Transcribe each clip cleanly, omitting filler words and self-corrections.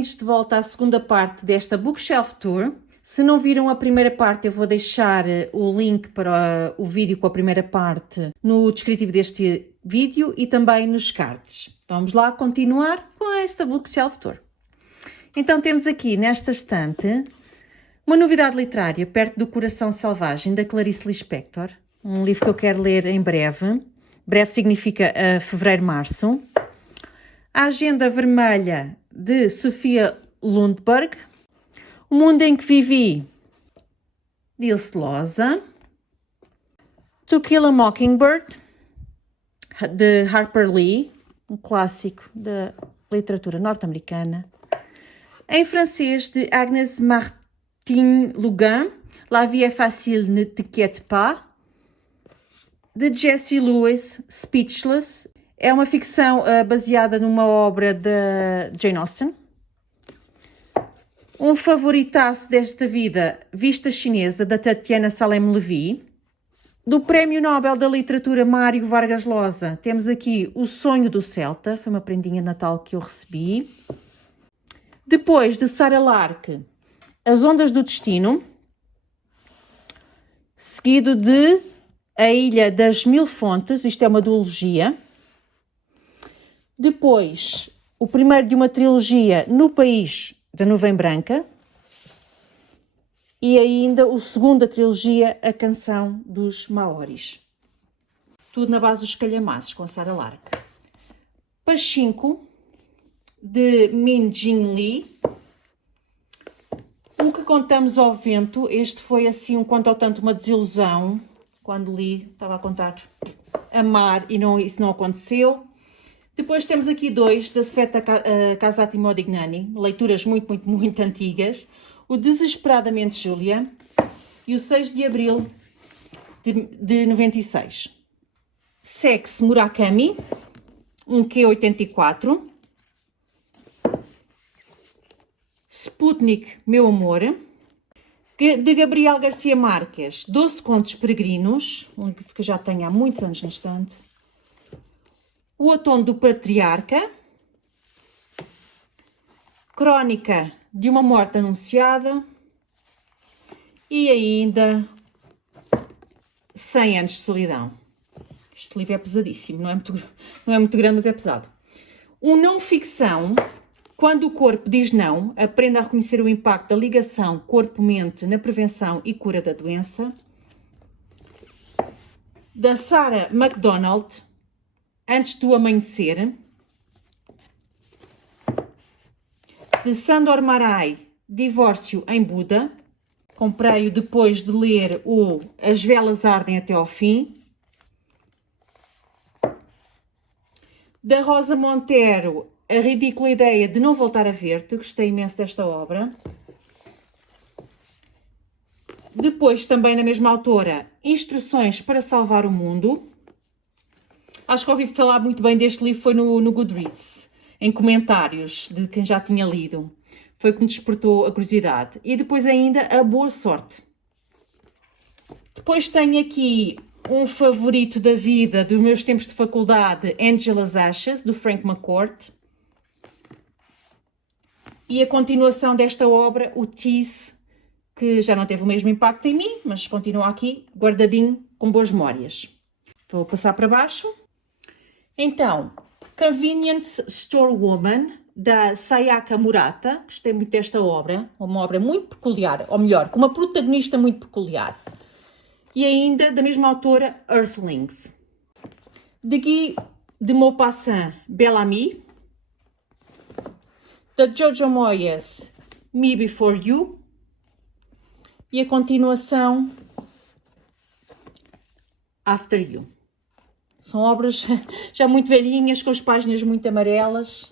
Bem-vindos de volta à segunda parte desta Bookshelf Tour. Se não viram a primeira parte, eu vou deixar o link para o vídeo com a primeira parte no descritivo deste vídeo e também nos cards. Vamos lá continuar com esta Bookshelf Tour. Então temos aqui nesta estante uma novidade literária, Perto do Coração Selvagem, da Clarice Lispector. Um livro que eu quero ler em breve. Breve significa fevereiro, março. A Agenda Vermelha, de Sofia Lundberg. O Mundo em que Vivi, de Ilse Loza. To Kill a Mockingbird, de Harper Lee, um clássico da literatura norte-americana. Em francês, de Agnès Martin-Lugan, La vie est facile, ne t'inquiète pas, de Jessie Lewis, Speechless. É uma ficção baseada numa obra de Jane Austen. Um favoritaço desta vida, Vista Chinesa, da Tatiana Salem-Levy. Do Prémio Nobel da Literatura Mário Vargas Llosa, temos aqui O Sonho do Celta, foi uma prendinha de Natal que eu recebi. Depois, de Sarah Larke, As Ondas do Destino, seguido de A Ilha das Mil Fontes, isto é uma duologia. Depois, o primeiro de uma trilogia, No País da Nuvem Branca. E ainda o segundo da trilogia, A Canção dos Maoris. Tudo na base dos calhamaços, com a Sarah Larke. Pachinko, de Min Jin Lee. O que contamos ao vento, este foi assim um quanto ao tanto uma desilusão. Quando li, estava a contar amar e não, isso não aconteceu. Depois temos aqui dois, da Sveta Casati Modignani, leituras muito antigas. O Desesperadamente Júlia e o 6 de Abril de 96. Sex Murakami, um Q84. Sputnik, Meu Amor, de Gabriel Garcia Marques, 12 Contos Peregrinos, um livro que já tenho há muitos anos na estante. O Outono do Patriarca, Crónica de uma Morte Anunciada e ainda 100 Anos de Solidão. Este livro é pesadíssimo, não é muito grande, mas é pesado. Um não-ficção, Quando o Corpo Diz Não, aprenda a reconhecer o impacto da ligação corpo-mente na prevenção e cura da doença. Da Sarah MacDonald, Antes do Amanhecer. De Sandor Marai, Divórcio em Buda. Comprei-o depois de ler o As Velas Ardem até ao Fim. Da Rosa Montero, A Ridícula Ideia de Não Voltar a Ver-te. Gostei imenso desta obra. Depois, também na mesma autora, Instruções para Salvar o Mundo. Acho que ouvi falar muito bem deste livro, foi no Goodreads, em comentários de quem já tinha lido. Foi o que me despertou a curiosidade. E depois ainda A Boa Sorte. Depois tenho aqui um favorito da vida, dos meus tempos de faculdade, Angela's Ashes, do Frank McCourt. E a continuação desta obra, o Tease, que já não teve o mesmo impacto em mim, mas continua aqui, guardadinho, com boas memórias. Vou passar para baixo. Então, Convenience Store Woman, da Sayaka Murata. Gostei muito desta obra, uma obra muito peculiar, ou melhor, com uma protagonista muito peculiar. E ainda, da mesma autora, Earthlings. De Guy de Maupassant, Bellamy. Da Jojo Moyes, Me Before You. E a continuação, After You. São obras já muito velhinhas, com as páginas muito amarelas.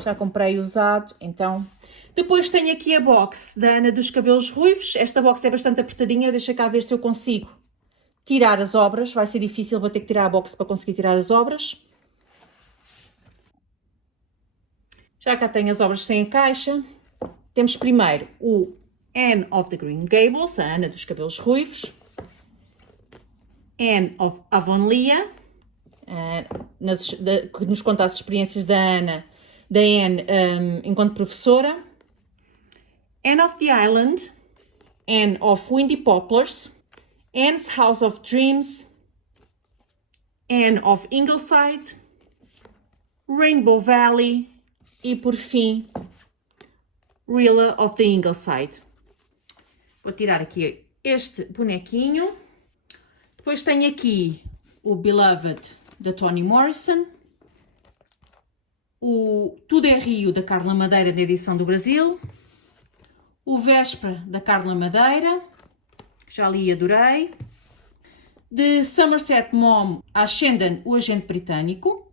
Já comprei usado, então. Depois tenho aqui a box da Ana dos Cabelos Ruivos. Esta box é bastante apertadinha, deixa cá ver se eu consigo tirar as obras. Vai ser difícil, vou ter que tirar a box para conseguir tirar as obras. Já cá tenho as obras sem a caixa. Temos primeiro o Anne of the Green Gables, a Ana dos Cabelos Ruivos. Anne of Avonlea, que nos conta as experiências da Ana da Anne enquanto professora. Anne of the Island, Anne of Windy Poplars, Anne's House of Dreams, Anne of Ingleside, Rainbow Valley e, por fim, Rilla of the Ingleside. Vou tirar aqui este bonequinho. Depois tenho aqui o Beloved da Toni Morrison, o Tudo é Rio da Carla Madeira da edição do Brasil, o Véspera da Carla Madeira, que já li e adorei, de Somerset Maugham, Ascendant, o Agente Britânico,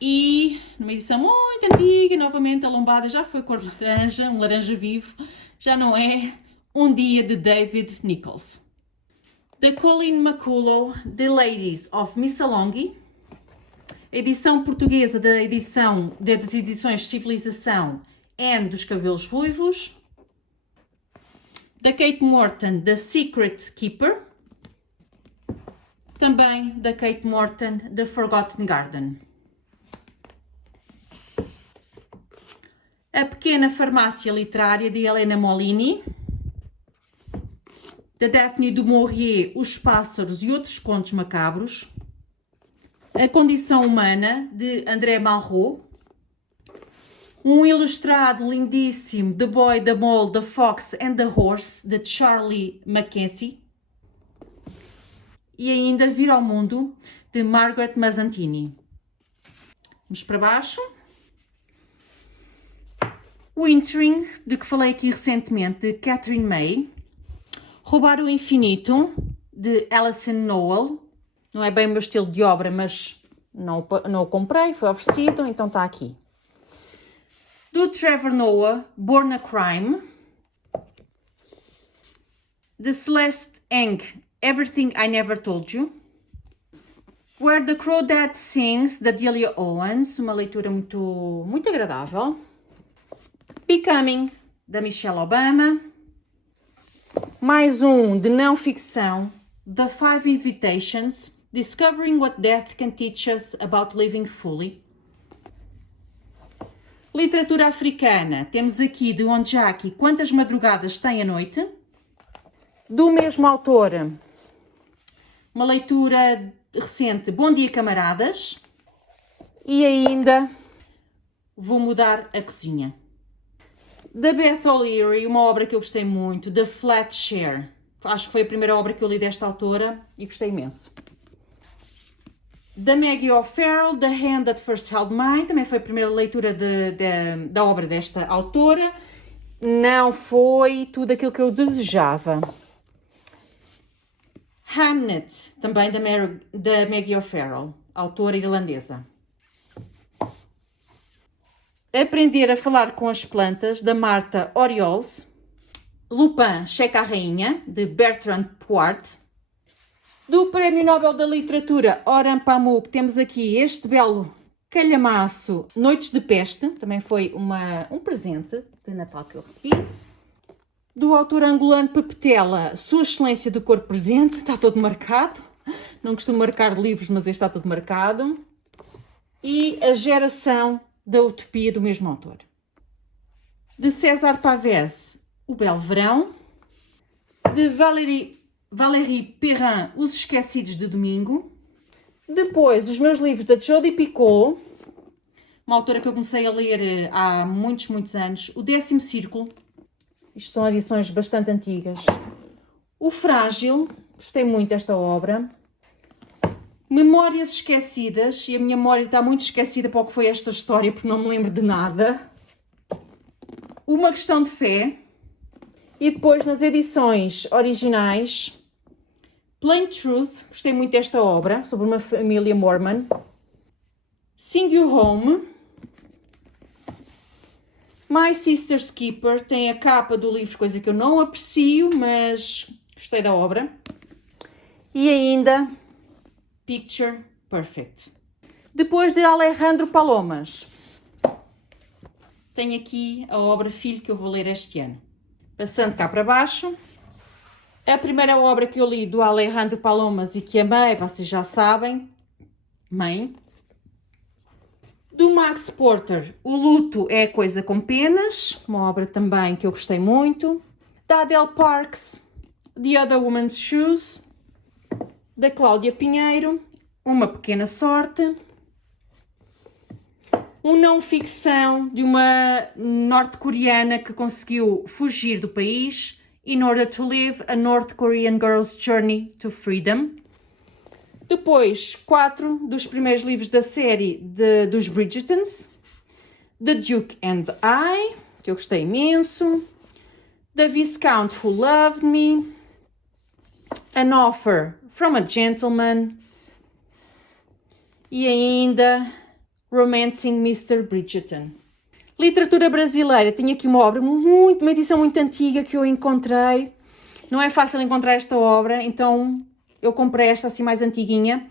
e numa edição muito antiga, novamente a lombada já foi cor de laranja, um laranja vivo, já não é, Um Dia de David Nicholls. Da Colleen McCullough, The Ladies of Missolonghi, edição portuguesa das edições Civilização, Anne dos Cabelos Ruivos. Da Kate Morton, The Secret Keeper. Também da Kate Morton, The Forgotten Garden. A Pequena Farmácia Literária, de Helena Molini. Da Daphne du Maurier, Os Pássaros e Outros Contos Macabros. A Condição Humana, de André Malraux. Um ilustrado lindíssimo, The Boy, the Mole, the Fox and the Horse, de Charlie Mackenzie. E ainda Vir ao Mundo, de Margaret Mazzantini. Vamos para baixo. Wintering, de que falei aqui recentemente, de Catherine May. Roubar o Infinito, de Alison Noel. Não é bem o meu estilo de obra, mas não o comprei, foi oferecido, então está aqui. Do Trevor Noah, Born a Crime. De Celeste Ng, Everything I Never Told You. Where the Crawdad Sings, da Delia Owens, uma leitura muito agradável. Becoming, da Michelle Obama. Mais um de não ficção, The Five Invitations, Discovering What Death Can Teach Us About Living Fully. Literatura africana, temos aqui de Onjaki, Quantas Madrugadas Tem a Noite. Do mesmo autor, uma leitura recente, Bom Dia Camaradas. E ainda Vou Mudar a Cozinha. Da Beth O'Leary, uma obra que eu gostei muito, The Flat Share. Acho que foi a primeira obra que eu li desta autora e gostei imenso. Da Maggie O'Farrell, The Hand That First Held Mine, também foi a primeira leitura da obra desta autora. Não foi tudo aquilo que eu desejava. Hamnet, também da Maggie O'Farrell, autora irlandesa. Aprender a Falar com as Plantas, da Martha Oriols. Lupin, Checa a Rainha, de Bertrand Poart. Do Prémio Nobel da Literatura, Orhan Pamuk, temos aqui este belo calhamaço, Noites de Peste. Também foi um presente de Natal que eu recebi. Do autor angolano Pepetela, Sua Excelência do Corpo Presente. Está todo marcado. Não costumo marcar livros, mas este está todo marcado. E A Geração da Utopia, do mesmo autor. De César Pavese, O Belo Verão. De Valérie Perrin, Os Esquecidos de Domingo. Depois, os meus livros da Jodi Picoult, uma autora que eu comecei a ler há muitos anos. O 10º Círculo. Isto são edições bastante antigas. O Frágil, gostei muito desta obra. Memórias Esquecidas, e a minha memória está muito esquecida para o que foi esta história, porque não me lembro de nada. Uma Questão de Fé. E depois, nas edições originais, Plain Truth, gostei muito desta obra, sobre uma família mormon. Sing You Home. My Sister's Keeper, tem a capa do livro, coisa que eu não aprecio, mas gostei da obra. E ainda Picture Perfect. Depois de Alejandro Palomas, tenho aqui a obra Filho, que eu vou ler este ano. Passando cá para baixo, a primeira obra que eu li do Alejandro Palomas e que amei, vocês já sabem, Mãe. Do Max Porter, O Luto é Coisa com Penas, uma obra também que eu gostei muito. Da Adele Parks, The Other Woman's Shoes. Da Cláudia Pinheiro, Uma Pequena Sorte. Um não-ficção de uma norte-coreana que conseguiu fugir do país, In Order to Live, A North Korean Girl's Journey to Freedom. Depois, 4 dos primeiros livros da série dos Bridgertons. The Duke and I, que eu gostei imenso. The Viscount Who Loved Me. An Offer from a Gentleman. E ainda Romancing Mr. Bridgerton. Literatura brasileira. Tenho aqui uma obra uma edição muito antiga que eu encontrei. Não é fácil encontrar esta obra, então eu comprei esta assim mais antiguinha.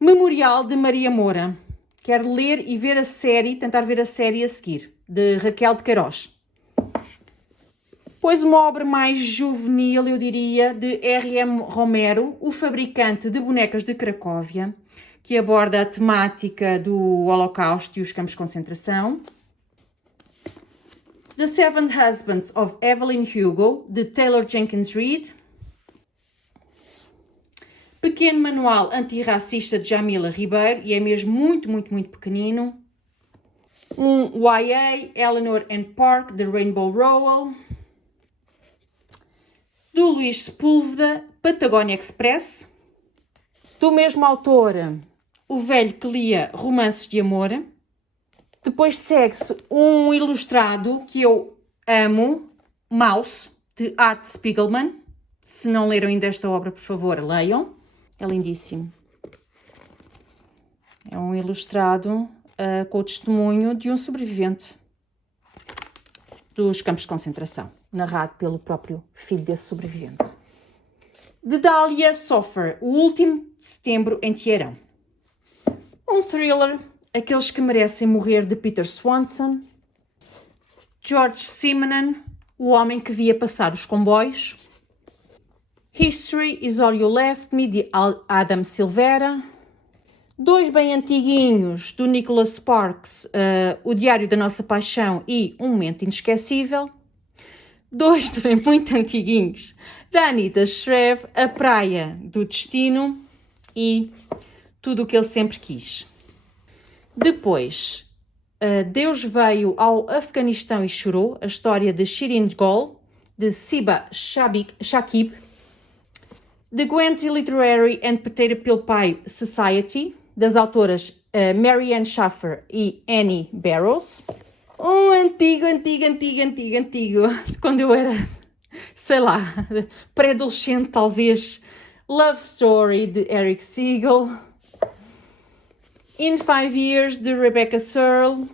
Memorial de Maria Moura. Quero ler e ver a série, tentar ver a série a seguir, de Raquel de Queiroz. Depois uma obra mais juvenil, eu diria, de R.M. Romero, O Fabricante de Bonecas de Cracóvia, que aborda a temática do Holocausto e os campos de concentração. The Seven Husbands of Evelyn Hugo, de Taylor Jenkins Reid. Pequeno Manual Antirracista de Jamila Ribeiro, e é mesmo muito, muito, muito pequenino. Um YA, Eleanor and Park, de Rainbow Rowell. Do Luís Sepúlveda, Patagónia Express. Do mesmo autor, O Velho que Lia Romances de Amor. Depois segue-se um ilustrado que eu amo, Mouse, de Art Spiegelman. Se não leram ainda esta obra, por favor, leiam. É lindíssimo. É um ilustrado com o testemunho de um sobrevivente dos campos de concentração, narrado pelo próprio filho desse sobrevivente. De Dália Soffer, O Último de Setembro em Teherão. Um thriller, Aqueles que Merecem Morrer, de Peter Swanson. George Simenon, O Homem que Via Passar os Comboios. History is All You Left Me, de Adam Silvera. 2 bem antiguinhos, do Nicholas Sparks, O Diário da Nossa Paixão e Um Momento Inesquecível. 2 também muito antiguinhos, da Anita Shreve, A Praia do Destino e Tudo o que Ele Sempre Quis. Depois, Deus Veio ao Afeganistão e Chorou, a história de Shirin Gol, de Siba Shakib. The Guernsey Literary and Potato Peel Pie Society, das autoras Marianne Schaffer e Annie Barrows. Um antigo, quando eu era, sei lá, pré-adolescente talvez. Love Story, de Eric Siegel. In 5 Years, de Rebecca Searle.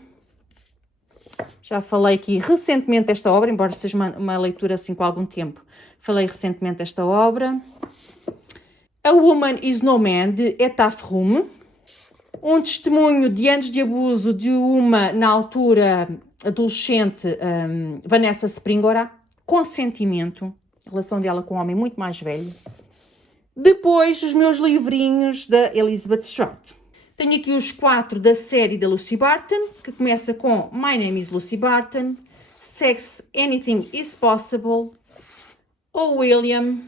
Já falei aqui recentemente desta obra, embora seja uma leitura assim com algum tempo. Falei recentemente desta obra. A Woman is No Man, de Etaf Rum. Um testemunho de anos de abuso de uma, na altura, adolescente, Vanessa Springora. Consentimento. A relação dela com um homem muito mais velho. Depois, os meus livrinhos da Elizabeth Strout. Tenho aqui os 4 da série da Lucy Barton, que começa com My Name is Lucy Barton, Sex, Anything is Possible, O William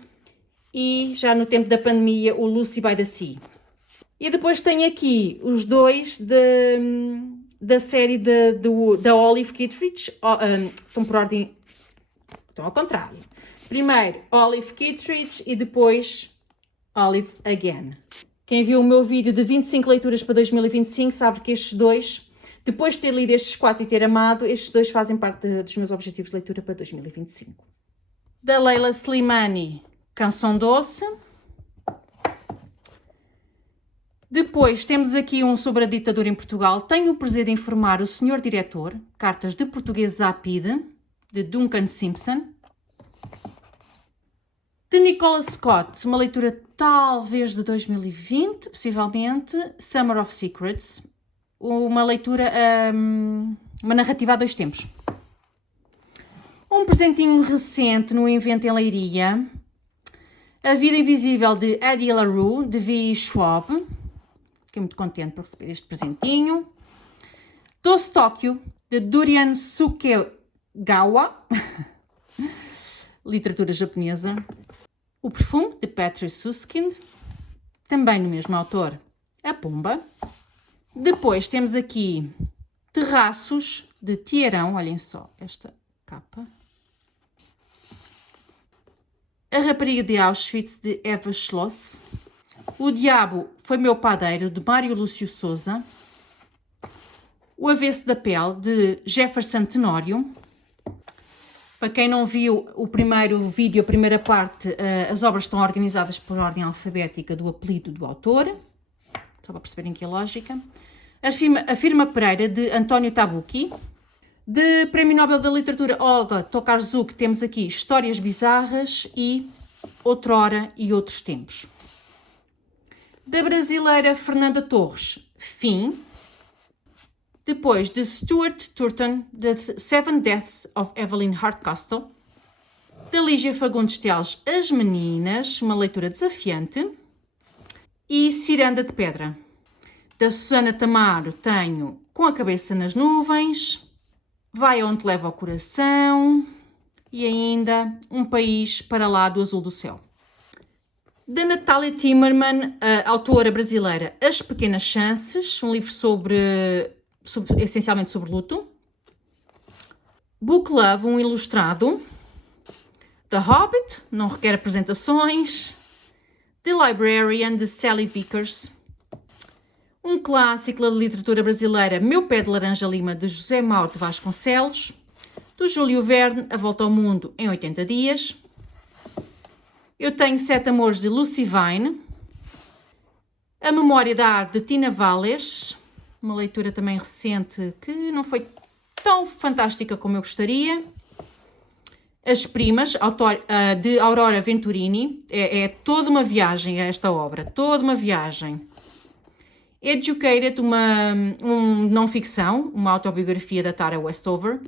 e, já no tempo da pandemia, o Lucy by the Sea. E depois tenho aqui os 2 da série da Olive Kitteridge, estão por ordem, estão ao contrário. Primeiro Olive Kitteridge e depois Olive Again. Quem viu o meu vídeo de 25 leituras para 2025 sabe que estes 2, depois de ter lido estes 4 e ter amado, estes 2 fazem parte dos meus objetivos de leitura para 2025. Da Leila Slimani, Canção Doce. Depois temos aqui um sobre a ditadura em Portugal. Tenho o prazer de informar o Sr. Diretor, Cartas de Portugueses à PIDE, de Duncan Simpson. De Nicola Scott, uma leitura talvez de 2020, possivelmente, Summer of Secrets, uma leitura, uma narrativa a 2 tempos. Um presentinho recente no evento em Leiria, A Vida Invisível, de Addie LaRue, de V. Schwab. Fiquei muito contente por receber este presentinho. Doce Tóquio, de Durian Sukegawa, literatura japonesa. O Perfume, de Patrice Suskind, também do mesmo autor, A Pomba. Depois temos aqui Terraços, de Tiarão, olhem só esta capa. A Rapariga de Auschwitz, de Eva Schloss. O Diabo Foi Meu Padeiro, de Mário Lúcio Souza. O Avesso da Pele, de Jefferson Tenório. Para quem não viu o primeiro vídeo, a primeira parte, as obras estão organizadas por ordem alfabética do apelido do autor. Só para perceberem que é lógica. A Firma Pereira, de António Tabucchi. De Prémio Nobel da Literatura Olga Tokarczuk, temos aqui Histórias Bizarras e Outrora e Outros Tempos. Da brasileira Fernanda Torres, Fim. Depois de Stuart Turton, The Seven Deaths of Evelyn Hardcastle. Da Lígia Fagundes Teles, As Meninas, uma leitura desafiante. E Ciranda de Pedra. Da Susana Tamaro tenho Com a Cabeça nas Nuvens. Vai Onde Leva o Coração. E ainda Um País para lá do Azul do Céu. Da Natália Timmerman, a autora brasileira, As Pequenas Chances, um livro essencialmente sobre luto. Book Love, um ilustrado. The Hobbit, não requer apresentações. The Librarian, de Sally Vickers. Um clássico da literatura brasileira, Meu Pé de Laranja Lima, de José Mauro de Vasconcelos. Do Júlio Verne, A Volta ao Mundo em 80 Dias. Eu Tenho Sete Amores, de Lucy Vine. A Memória da Arte, de Tina Valles. Uma leitura também recente que não foi tão fantástica como eu gostaria. As Primas, de Aurora Venturini. É toda uma viagem esta obra, toda uma viagem. Educated, uma não-ficção, uma autobiografia da Tara Westover.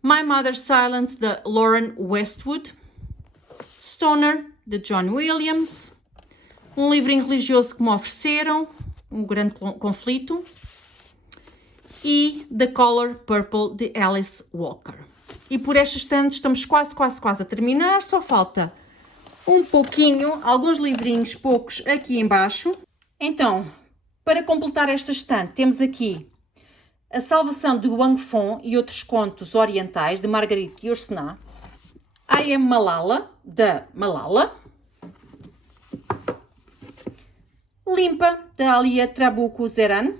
My Mother's Silence, de Lauren Westwood. Stoner, de John Williams. Um livrinho religioso que me ofereceram, um grande conflito. E The Color Purple, de Alice Walker. E por estas tantas estamos quase a terminar. Só falta um pouquinho, alguns livrinhos, poucos, aqui embaixo. Então, para completar esta estante, temos aqui A Salvação de Wang Fong e Outros Contos Orientais, de Marguerite Yourcenar. I Am Malala, da Malala. Limpa, da Alia Trabuco Zeran.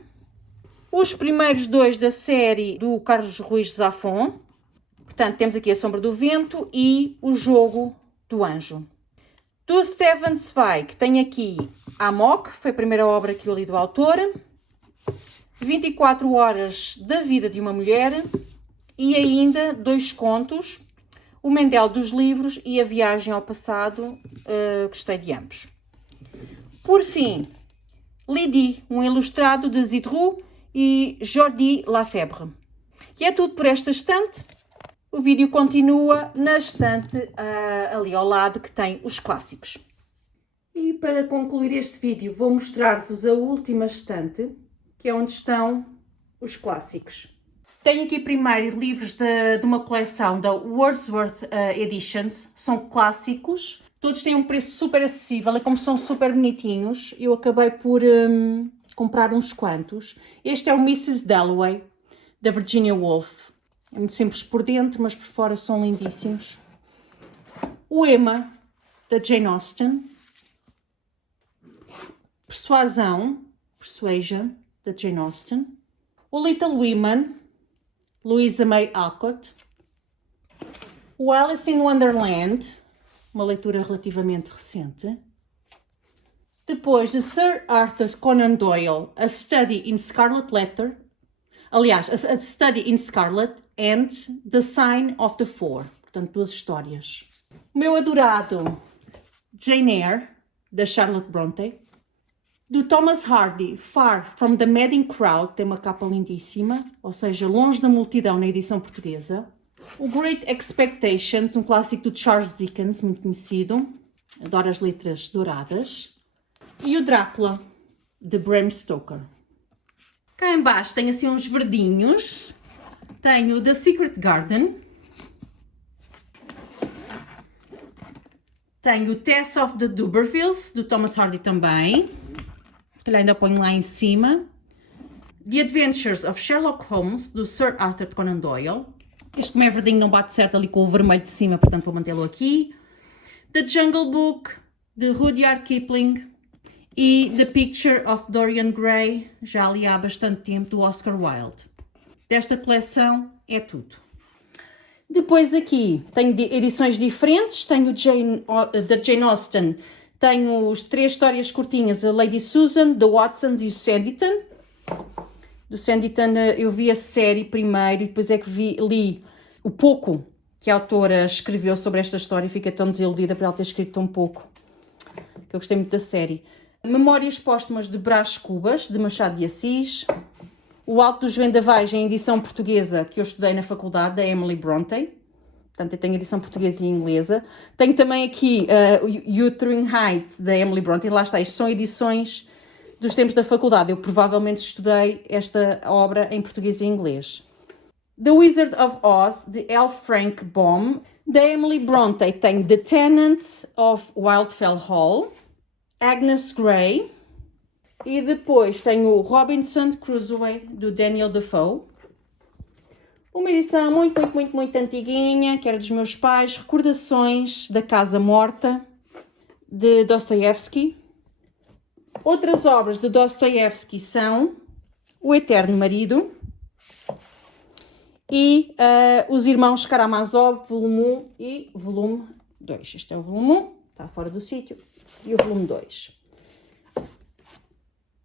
Os primeiros dois da série do Carlos Ruiz Zafón. Portanto, temos aqui A Sombra do Vento e O Jogo do Anjo. Do Stefan Zweig, tenho aqui Amok, foi a primeira obra que eu li do autor. 24 Horas da Vida de uma Mulher. E ainda dois contos, O Mendel dos Livros e A Viagem ao Passado. Gostei de ambos. Por fim, Lydie, um ilustrado de Zidrou e Jordi Lafebre. E é tudo por esta estante. O vídeo continua na estante ali ao lado, que tem os clássicos. E para concluir este vídeo vou mostrar-vos a última estante, que é onde estão os clássicos. Tenho aqui primeiro livros de uma coleção da Wordsworth Editions, são clássicos. Todos têm um preço super acessível e como são super bonitinhos, eu acabei por comprar uns quantos. Este é o Mrs. Dalloway, da Virginia Woolf. É muito simples por dentro, mas por fora são lindíssimos. O Emma, da Jane Austen. Persuasion, da Jane Austen. O Little Women, Louisa May Alcott. O Alice in Wonderland, uma leitura relativamente recente. Depois de Sir Arthur Conan Doyle, A Study in Scarlet Letter. Aliás, A Study in Scarlet and The Sign of the Four. Portanto, duas histórias. O meu adorado Jane Eyre, da Charlotte Bronte. Do Thomas Hardy, Far from the Madding Crowd, tem uma capa lindíssima, ou seja, Longe da Multidão na edição portuguesa. O Great Expectations, um clássico do Charles Dickens, muito conhecido. Adoro as letras douradas. E o Drácula, de Bram Stoker. Cá em baixo tenho assim uns verdinhos. Tenho The Secret Garden. Tenho Tess of the D'Urbervilles, do Thomas Hardy também. Que ainda ponho lá em cima. The Adventures of Sherlock Holmes, do Sir Arthur Conan Doyle. Este como é verdinho não bate certo ali com o vermelho de cima, portanto vou mantê-lo aqui. The Jungle Book, de Rudyard Kipling. E The Picture of Dorian Gray, já li há bastante tempo, do Oscar Wilde. Desta coleção é tudo. Depois aqui tenho edições diferentes, tenho da Jane Austen, tenho as 3 histórias curtinhas, a Lady Susan, The Watsons e o Sanditon. Do Sanditon eu vi a série primeiro e depois é que li o pouco que a autora escreveu sobre esta história e fiquei tão desiludida por ela ter escrito tão pouco, que eu gostei muito da série. Memórias Póstumas de Brás Cubas, de Machado de Assis. O Alto dos Vendavais, em edição portuguesa, que eu estudei na faculdade, da Emily Bronte. Portanto, eu tenho edição portuguesa e inglesa. Tenho também aqui Wuthering Heights, da Emily Bronte. E lá está, isto são edições dos tempos da faculdade. Eu provavelmente estudei esta obra em português e inglês. The Wizard of Oz, de L. Frank Baum. Da Emily Bronte tenho The Tenant of Wildfell Hall. Agnes Grey. E depois tenho o Robinson Crusoe, do Daniel Defoe. Uma edição muito antiguinha, que era dos meus pais. Recordações da Casa Morta, de Dostoiévski. Outras obras de Dostoiévski são O Eterno Marido e Os Irmãos Karamazov, volume 1 e volume 2. Este é o volume 1, está fora do sítio, e o volume 2.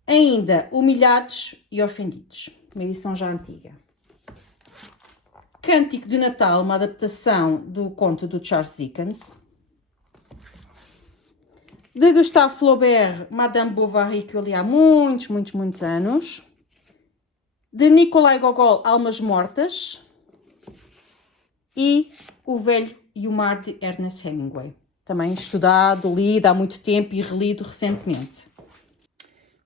Ainda Humilhados e Ofendidos, uma edição já antiga. Cântico de Natal, uma adaptação do conto do Charles Dickens. De Gustave Flaubert, Madame Bovary, que eu li há muitos anos. De Nikolai Gogol, Almas Mortas. E O Velho e o Mar, de Ernest Hemingway. Também estudado, lido há muito tempo e relido recentemente.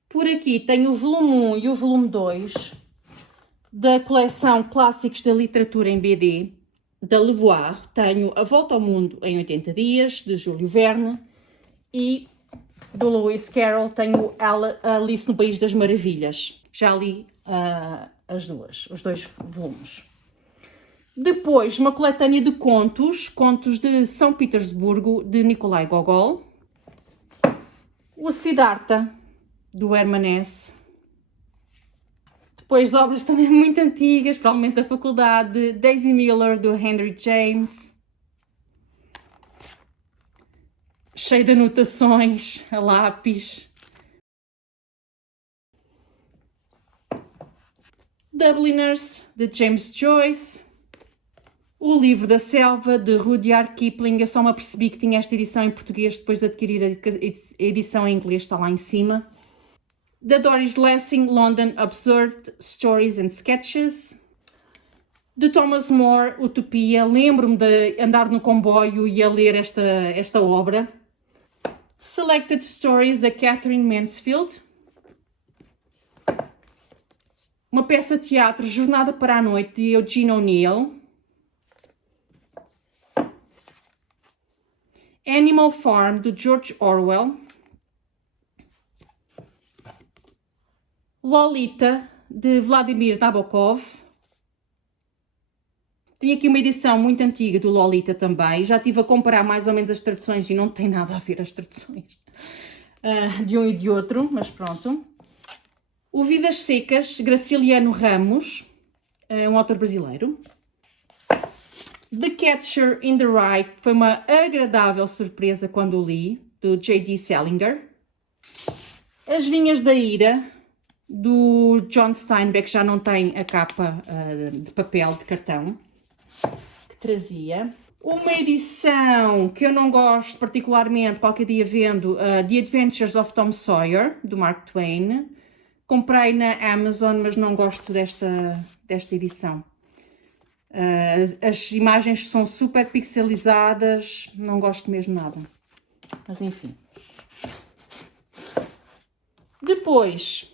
Por aqui tenho o volume 1 e o volume 2 da coleção Clássicos da Literatura em BD, da Levoir. Tenho A Volta ao Mundo em 80 Dias, de Júlio Verne, e do Lewis Carroll tenho Alice no País das Maravilhas. Já li os 2 volumes. Depois, uma coletânea de contos de São Petersburgo, de Nikolai Gogol. O Siddhartha, do Hermann Hesse. Depois, obras também muito antigas, provavelmente da faculdade, Daisy Miller, do Henry James. Cheio de anotações, a lápis. Dubliners, de James Joyce. O Livro da Selva, de Rudyard Kipling. Eu só me apercebi que tinha esta edição em português depois de adquirir a edição em inglês, está lá em cima. Da Doris Lessing, London Observed Stories and Sketches. De Thomas More, Utopia. Lembro-me de andar no comboio e a ler esta obra. Selected Stories, da Catherine Mansfield. Uma peça de teatro, Jornada para a Noite, de Eugene O'Neill. Animal Farm, de George Orwell. Lolita, de Vladimir Nabokov. Tenho aqui uma edição muito antiga do Lolita também. Já estive a comparar mais ou menos as traduções e não tem nada a ver as traduções de um e de outro, mas pronto. O Vidas Secas, Graciliano Ramos, um autor brasileiro. The Catcher in the Rye, que foi uma agradável surpresa quando o li, do J.D. Salinger. As Vinhas da Ira, do John Steinbeck, já não tem a capa de papel, de cartão, que trazia. Uma edição que eu não gosto particularmente, qualquer dia vendo, The Adventures of Tom Sawyer, do Mark Twain. Comprei na Amazon, mas não gosto desta edição. As imagens são super pixelizadas, não gosto mesmo nada. Mas enfim. Depois,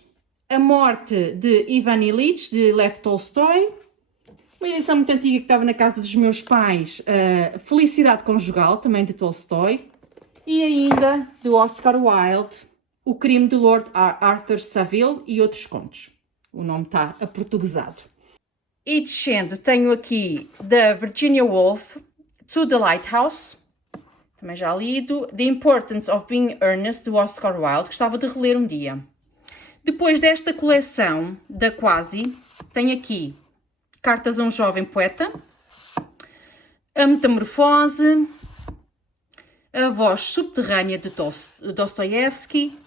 A Morte de Ivan Ilyich, de Lev Tolstói. Uma edição muito antiga que estava na casa dos meus pais, Felicidade Conjugal, também de Tolstói. E ainda, do Oscar Wilde, O Crime de Lord Arthur Savile e outros contos. O nome está aportuguesado. E descendo, tenho aqui da Virginia Woolf, To the Lighthouse, também já lido. The Importance of Being Earnest, do Oscar Wilde, gostava de reler um dia. Depois desta coleção da Quasi, tenho aqui Cartas a um Jovem Poeta, A Metamorfose, A Voz Subterrânea de Dostoiévski,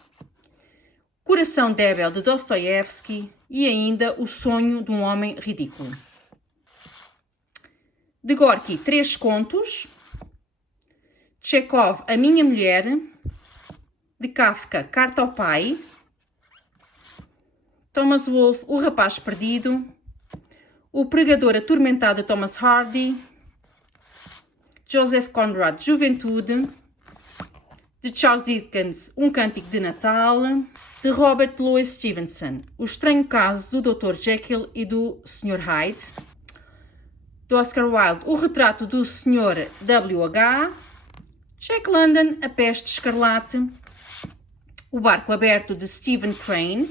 Coração Débil de Dostoiévski e ainda O Sonho de um Homem Ridículo. De Gorky, 3 contos. Chekhov, A Minha Mulher. De Kafka, Carta ao Pai. Thomas Wolfe, O Rapaz Perdido. O Pregador Atormentado, de Thomas Hardy. Joseph Conrad, Juventude. De Charles Dickens, Um Cântico de Natal. De Robert Louis Stevenson, O Estranho Caso do Dr. Jekyll e do Sr. Hyde. Do Oscar Wilde, O Retrato do Sr. W.H. Jack London, A Peste Escarlate. O Barco Aberto, de Stephen Crane.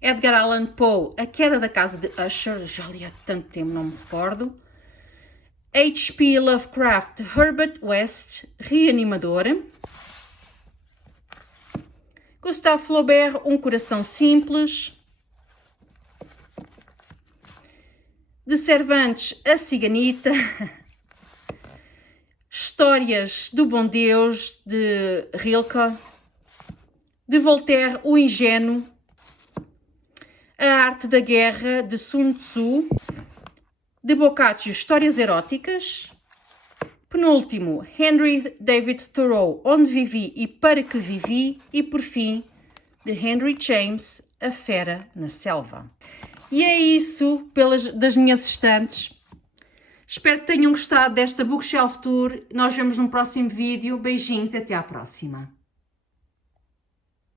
Edgar Allan Poe, A Queda da Casa de Usher, já li há tanto tempo, não me recordo. H.P. Lovecraft, Herbert West, Reanimador. Gustave Flaubert, Um Coração Simples. De Cervantes, A Ciganita. Histórias do Bom Deus, de Rilke. De Voltaire, O Ingênuo. A Arte da Guerra, de Sun Tzu. De Boccaccio, Histórias Eróticas. Penúltimo, Henry David Thoreau, Onde Vivi e Para Que Vivi. E por fim, de Henry James, A Fera na Selva. E é isso das minhas estantes. Espero que tenham gostado desta Bookshelf Tour. Nós vemos num próximo vídeo. Beijinhos e até à próxima.